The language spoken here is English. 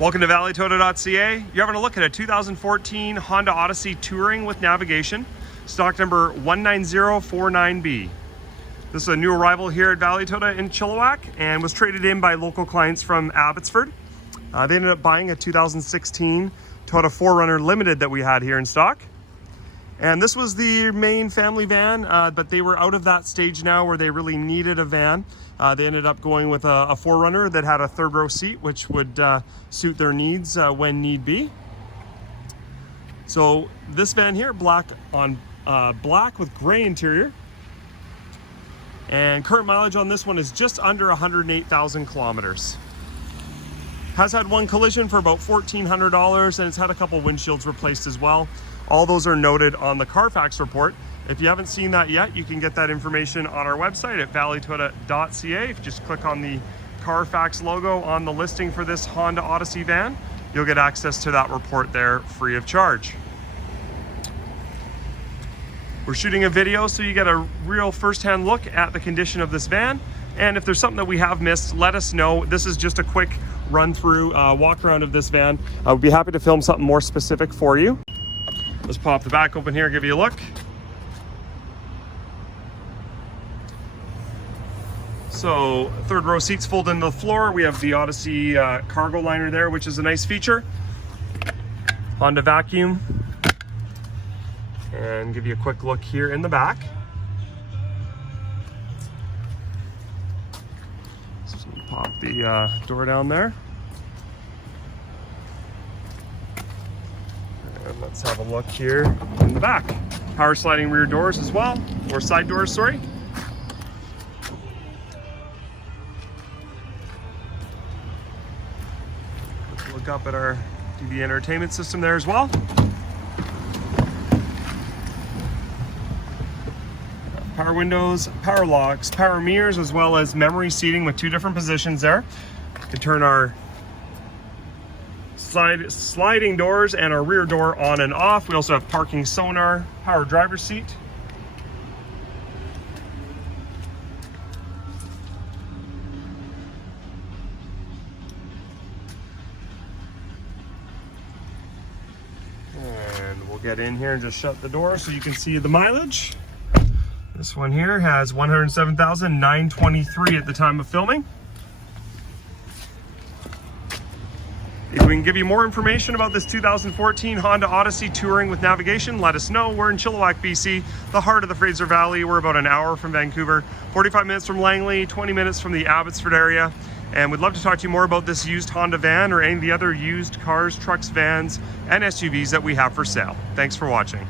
Welcome to valleytoyota.ca. You're having a look at a 2014 Honda Odyssey Touring with navigation, stock number 19049B. This is a new arrival here at Valley Toyota in Chilliwack and was traded in by local clients from Abbotsford. They ended up buying a 2016 Toyota 4Runner Limited that we had here in stock. And this was the main family van, but they were out of that stage now where they really needed a van. They ended up going with a 4Runner that had a third row seat, which would suit their needs when need be. So this van here, black with gray interior. And current mileage on this one is just under 108,000 kilometers. Has had one collision for about $1,400, and it's had a couple windshields replaced as well. All those are noted on the Carfax report. If you haven't seen that yet, you can get that information on our website at valleytoyota.ca. If you just click on the Carfax logo on the listing for this Honda Odyssey van, you'll get access to that report there free of charge. We're shooting a video so you get a real first-hand look at the condition of this van. And if there's something that we have missed, let us know. This is just a quick run through, walk around of this van. I would be happy to film something more specific for you. Let's pop the back open here, give you a look. So third row seats fold into the floor. We have the Odyssey cargo liner there, which is a nice feature. Honda vacuum. And give you a quick look here in the back. So pop the door down there. And let's have a look here in the back. Power sliding rear doors as well, or side doors, sorry. Let's look up at our TV entertainment system there as well. Power windows, power locks, power mirrors, as well as memory seating with two different positions there. We can turn our sliding doors and our rear door on and off. We also have parking sonar, power driver's seat. And we'll get in here and just shut the door so you can see the mileage. This one here has 107,923 at the time of filming. If we can give you more information about this 2014 Honda Odyssey Touring with navigation, let us know. We're in Chilliwack, BC, the heart of the Fraser Valley. We're about an hour from Vancouver, 45 minutes from Langley, 20 minutes from the Abbotsford area. And we'd love to talk to you more about this used Honda van or any of the other used cars, trucks, vans, and SUVs that we have for sale. Thanks for watching.